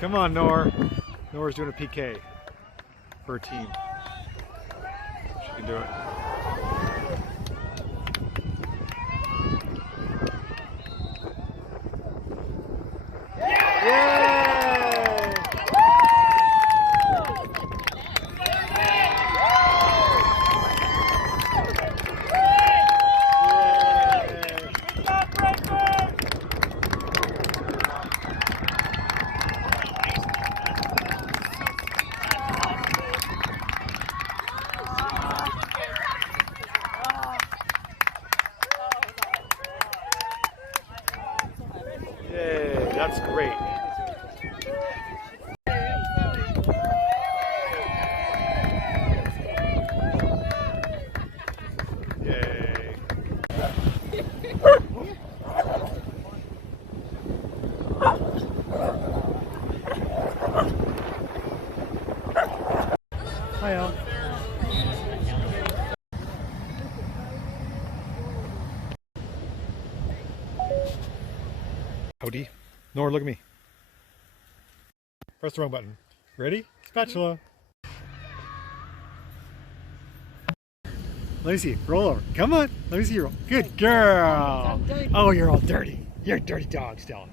Come on, Nor. Nor's doing a PK for her team. She can do it. Yay, that's great. Yay. Hi, Al. Howdy. Nora, look at me. Press the wrong button. Ready? Spatula. Let me see. Roll over. Come on. Let me see you roll. Good girl. Oh, you're all dirty. You're a dirty dog still.